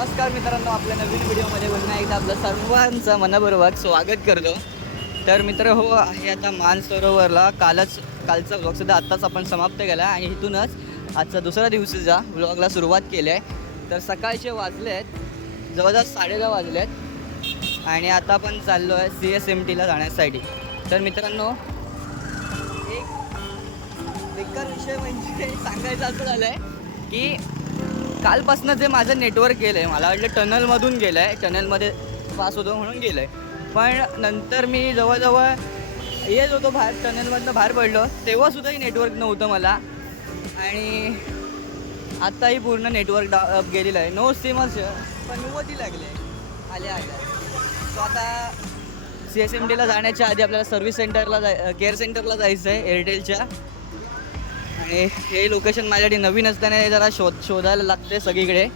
नमस्कार मित्रांनो, आपल्या नवीन व्हिडिओमध्ये पुन्हा एकदा आपलं सर्वांचं मनपूर्वक स्वागत करतो. तर मित्र हो आहे आता मानसरोवरला कालचा व्लॉग सुद्धा आत्ताच आपण समाप्त केला आणि इथूनच आजचा दुसरा दिवसाचा व्लॉगला सुरुवात केली आहे. तर सकाळचे वाजले आहेत जवळजवळ 10:30 वाजले आहेत आणि आता आपण चाललो आहे CSMTला जाण्यासाठी. तर मित्रांनो एक बेकार विषय म्हणजे सांगायचं असं झालं आहे की कालपासनं जे माझं नेटवर्क गेलं आहे, मला वाटलं टनलमधून गेलं आहे, टनलमध्ये पास होतो म्हणून गेलं आहे. पण नंतर मी जवळजवळ येत होतो बाहेर, टनलमधनं बाहेर पडलो तेव्हासुद्धाही नेटवर्क नव्हतं मला आणि आत्ताही पूर्ण नेटवर्क गेलेलं आहे. नो सिमच पण ती लागले आल्या सो आता CSMTला जाण्याच्या आधी आपल्याला सर्व्हिस सेंटरला केअर सेंटरला जायचं आहे एअरटेलच्या. आणि हे लोकेशन माझ्यासाठी नवीन असताना जरा शोधायला लागते सगळीकडे,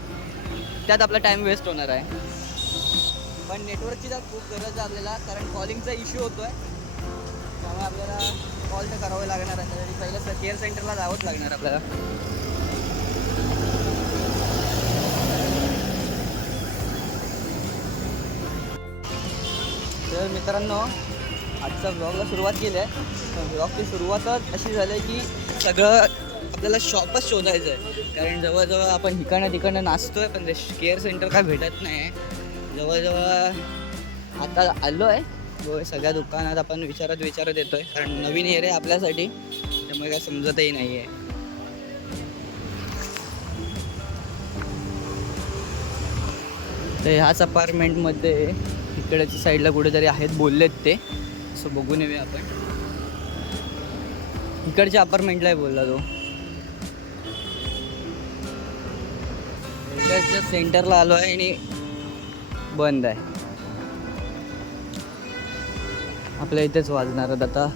त्यात आपला टाईम वेस्ट होणार आहे. पण नेटवर्कची तर खूप गरज आहे आपल्याला, कारण कॉलिंगचा इश्यू होतो आहे, त्यामुळे आपल्याला कॉल तर करावे लागणार आहे. त्यासाठी पहिलं केअर सेंटरला जावंच लागणार आपल्याला. तर मित्रांनो आजचा ब्लॉगला सुरुवात केली आहे. ब्लॉगची सुरुवातच अशी झाली की सगळं आपल्याला शॉपच शोधायचं आहे, कारण जवळजवळ आपण तिकडनं नाचतो आहे पण ते केअर सेंटर काय भेटत नाही आहे. जवळजवळ आता आलो आहे सगळ्या दुकानात आपण विचारत येतो आहे, कारण नवीन एरिया आपल्यासाठी, त्यामुळे काय समजतही नाही आहे. तर ह्याच अपार्टमेंटमध्ये इकडच्या साईडला कुठेतरी आहेत बोललेत ते, असं बघून येऊया आपण. इकडच्या अपार्टमेंटला बोलला तो, इकडच्या सेंटरला आलो आहे आणि बंद आहे. आपल्या इथेच वाजणार आता.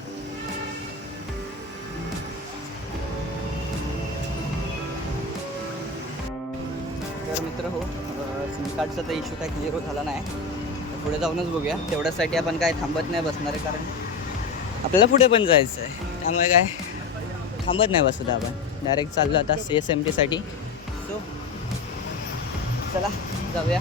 तर मित्र हो, सिम कार्डचा तर इश्यू काय क्लिअर झाला नाही, पुढे जाऊनच बघूया. तेवढ्यासाठी आपण काय थांबत नाही बसणार आहे, कारण आपल्याला पुढे पण जायचं आहे, त्यामुळे काय थांबत नाही बसत. आपण डायरेक्ट चाललो आता CSMTसाठी. सो चला जाऊया.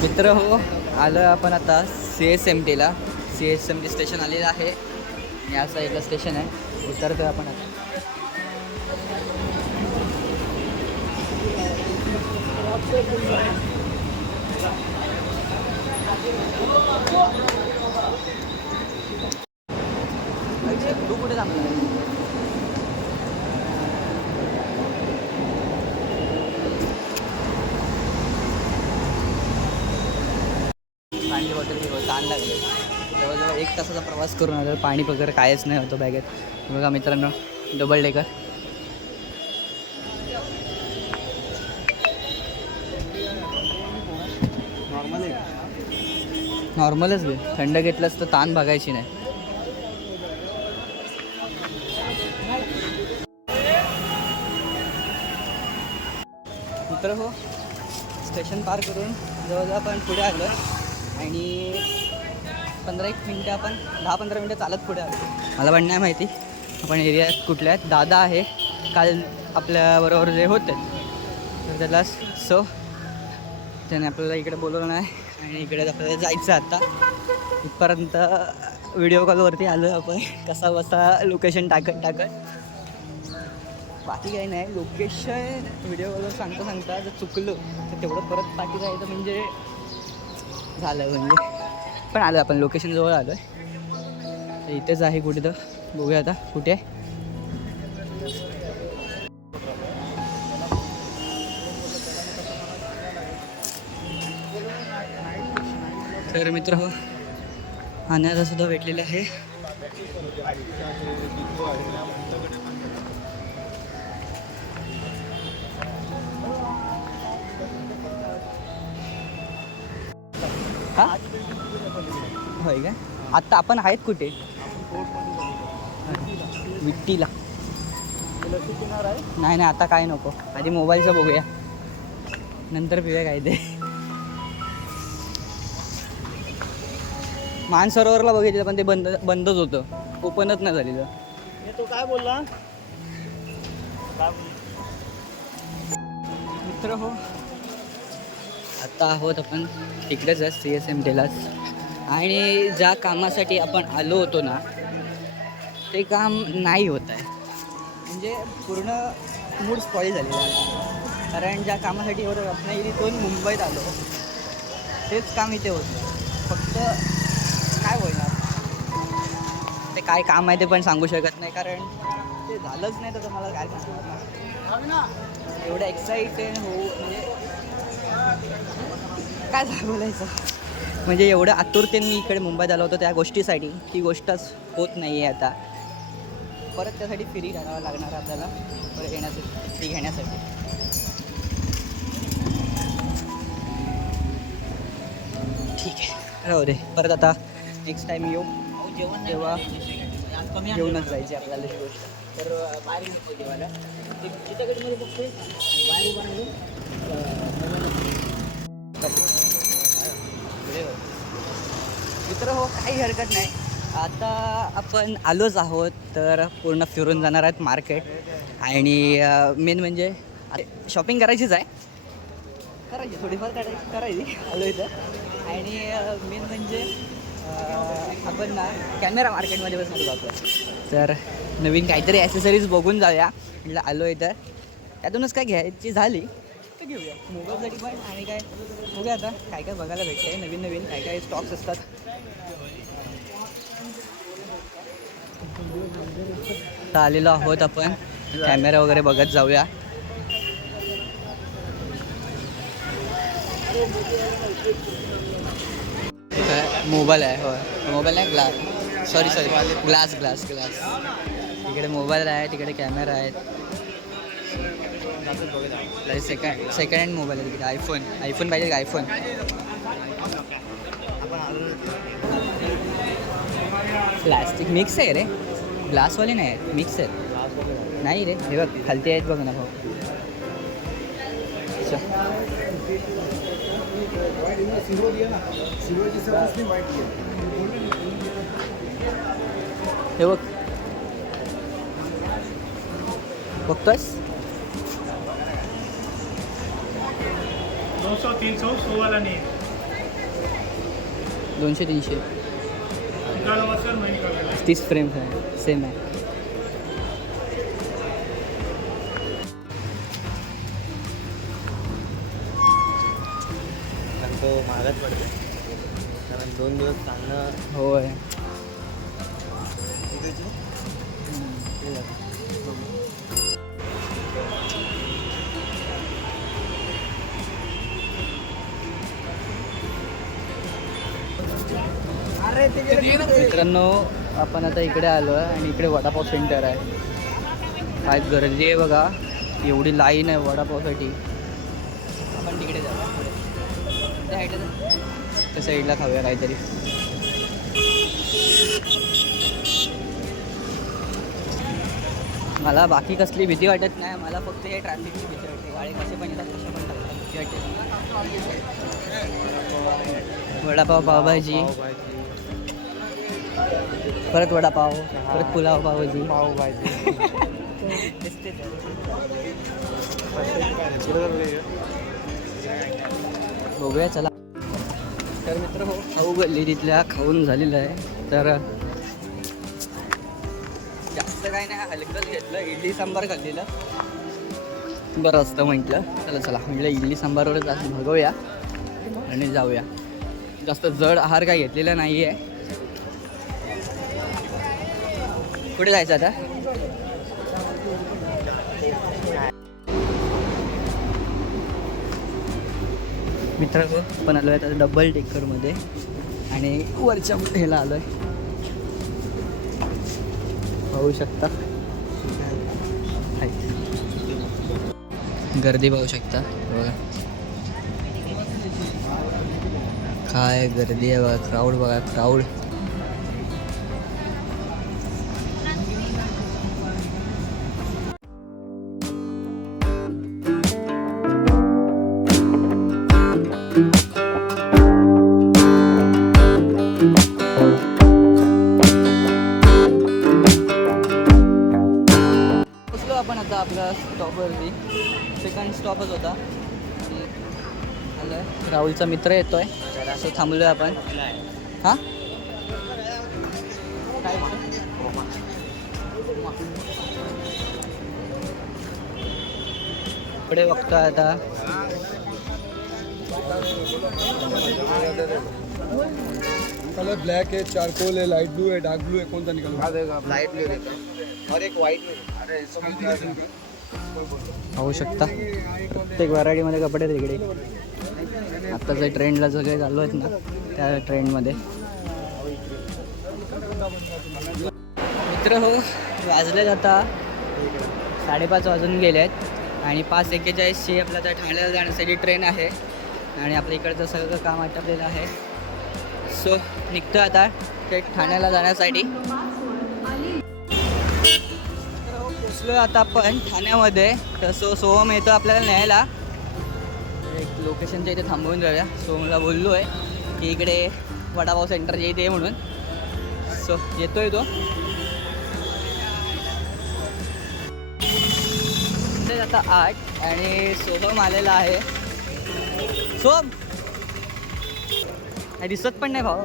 मित्र हो, आलो आपण आता CSMTला. CSMT स्टेशन आलेलं आहे, या साईडला स्टेशन आहे, उतरतो आपण आता. तू कुठे थांबला? पाणी बॉटल ताण लागले. जवळजवळ 1 तासाचा प्रवास करून आलो, पाणी वगैरे कायच नाही होतं बॅगेत. बघा मित्रांनो, डबल डेकर. नॉर्मलच घे, थंड घेतलंच तर ताण बघायची नाही. मित्र हो, स्टेशन पार करून जवळजवळ आपण पुढे आलो आणि 10-15 मिनटं चालत पुढे आलो. मला पण नाही माहिती आपण एरियात कुठल्या आहेत. दादा आहे काल आपल्याबरोबर जे होते, तर त्याला त्याने आपल्याला इकडे बोलवलं नाही आणि इकडे आपल्याला जायचं आता. इथपर्यंत व्हिडिओ कॉलवरती आलो आपण, कसा बसा लोकेशन टाकत. बाकी काही नाही, लोकेशन व्हिडिओ कॉलवर सांगता जर चुकलं तर तेवढं परत पाठी जायचं म्हणजे झालं. म्हणजे पण आलं आपण लोकेशन जवळ आलो आहे. इथेच आहे कुठे, तर बघूया आता कुठे आहे. तर मित्र हो, आण्याला सुद्धा भेटलेलं आहे. हा होय का? आत्ता आपण आहेत कुठे? विट्टीला. नाही नाही, आता काय नको, आधी मोबाईलचं बघूया, नंतर पिऊया काय ते. मानसरोवरला बघितलं पण ते बंदच होतं, ओपनच नाही झालेलं. तो काय बोलला? मित्र हो, आता आहोत आपण तिकडेच आहे CSMTलाच. आणि ज्या कामासाठी आपण आलो होतो ना, ते काम नाही होत आहे. म्हणजे पूर्ण मूड स्पॉईल झालेला आहे. कारण ज्या कामासाठी एवढं रत्नागिरीतून मुंबईत आलो, तेच काम इथे होतं. फक्त काय होणार, ते काय काम आहे ते पण सांगू शकत नाही, कारण ते झालंच नाही. तर तुम्हाला काय सांगू, एवढं एक्साइटेड हो, म्हणजे काय बोलायचं. म्हणजे एवढं आतुरतेने मी इकडे मुंबईत आलो होतो त्या गोष्टीसाठी, ती गोष्टच होत नाही आहे आता. परत त्यासाठी फेरी घालावं लागणार आपल्याला, परत येण्यासाठी, ती घेण्यासाठी. ठीक आहे, राहू दे. परत आता नेक्स्ट टाईम येऊ तेव्हा घेऊनच जायची आपल्याला ही गोष्ट. तर बाहेर नको जेवायला, चित्रकटमध्ये बघते बाहेर उभं राहिलो. मित्र हो, काही हरकत नाही. आता आपण आलोच आहोत, तर पूर्ण फिरून जाणार आहेत मार्केट. आणि मेन म्हणजे शॉपिंग करायचीच आहे, करायची थोडीफार करायची आलो इथं. आणि मेन म्हणजे आपण ना कॅमेरा मार्केटमध्ये बसून जातो, तर नवीन काहीतरी ॲसेसरीज बघून जाऊया म्हटलं. आलो इथं, त्यातूनच काय घ्यायची झाली तर घेऊया मोबाईलसाठी पण. आणि काय बघूया आता काय काय बघायला भेटतं आहे, नवीन नवीन काय काय स्टॉक्स असतात. आता आलेलो आहोत आपण, कॅमेरा वगैरे बघत जाऊया. मोबाईल आहे, होय मोबाईल आहे, ग्लास, सॉरी ग्लास. तिकडे मोबाईल आहे, तिकडे कॅमेरा आहेत. सेकंड हँड मोबाईल आहे तिकडे. आयफोन पाहिजे का? आयफोन प्लास्टिक मिक्स आहे रे, ग्लासवाले नाही आहेत, मिक्स आहेत. नाही रे, हे बघ खालती आहेत बघ ना भाऊ. हे बघ, बघतोयस? 200-300 सोवाला नाही, 200-300 30 फ्रेम्स आहे, सेम आहे. तो महागच पडते, कारण 2 दिवस चांगलं. होय, मित्रांनो आपण आता इकडे आलो आहे आणि इकडे वडापाव सेंटर आहे. काय गर्दी आहे बघा, एवढी लाईन आहे वडापावसाठी. आपण तिकडे जाऊ पुढे, त्या साईडला, त्या साईडला खाऊया काहीतरी. मला बाकी कसली भीती वाटत नाही, मला फक्त हे ट्रॅफिकची भीती वाटते. गाडी कसे पण येतात, कशा पण टाकतात, भीती वाटते. वडापाव, पावभाजी, परत वडापाव, परत पुलाव, पावभाजी, बघूया चला. तर मित्र हो, खाऊ गल्ली तिथल्या खाऊन झालेलं आहे. तर जास्त काय नाही, हलकंच घेतलं, इडली सांबार खाल्लेलं बरं असतं म्हटलं. चला म्हटलं इडली सांबारवरच आज भागवूया आणि जाऊया. जास्त जड आहार काय घेतलेला नाही आहे. कुठे जायचं आता? मित्रांनो पण आलो आहे आता डबल डेकरमध्ये आणि वरच्या ह्याला आलो आहे, पाहू शकता. गर्दी पाहू शकता बघा. काय गर्दी आहे बघा, क्राऊड बघा, क्राऊड. पोचलो आपण आता आपल्या स्टॉपवरती. सेकंड स्टॉपच होता. आणि आलोय. राहुलचा मित्र येतोय, तर असं थांबलोय आपण. हां काय पुढे बघतोय आता. कलर ब्लैक है, चारकोल है, लाइट ब्लू है, डार्क ब्लू है, कौन सा निकलवा? लाईट ब्ल्यू देतो और एक व्हाईट अरे पाहू शकता प्रत्येक व्हरायटीमध्ये कपडे आहेत इकडे. आता जे ट्रेंडला सगळे चालू आहेत ना, त्या ट्रेंडमध्ये. मित्र हो, वाजले आता 5:30 वाजून गेले आहेत आणि 5:41ची आपल्या त्या ठाण्याला जाण्यासाठी ट्रेन आहे. आणि आपल्या इकडचं सगळं काम आटपलेलं आहे. सो निघतो आता थेट ठाण्याला जाण्यासाठी. पोचलो आता आपण ठाण्यामध्ये. तर सोहम येतो आपल्याला न्यायला. एक लोकेशनच्या इथे थांबवून जाऊया. सोहमला बोललो आहे की इकडे वडापाव सेंटरच्या इथे म्हणून. सो येतोय तो. आता 8 आणि सोहम आलेला आहे. सोहम दिसत पण नाही भाऊ.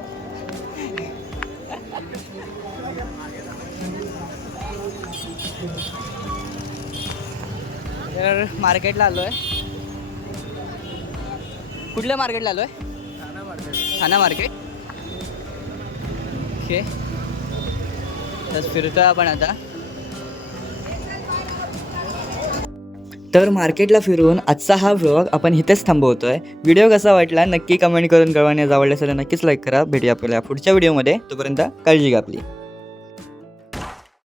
तर मार्केटला आलोय. कुठल्या मार्केटला आलोय? ठाणा मार्केट. ओके, तर फिरतोय आपण आता. तर मार्केटला फिरून आजचा हा व्लॉग आपण इथेच थांबवतोय. व्हिडिओ कसा वाटला नक्की कमेंट करून कळवा. आवडला असेल नक्कीच लाईक करा. भेटूया आपल्याला पुढच्या व्हिडिओमध्ये. तोपर्यंत काळजी घ्या आपली.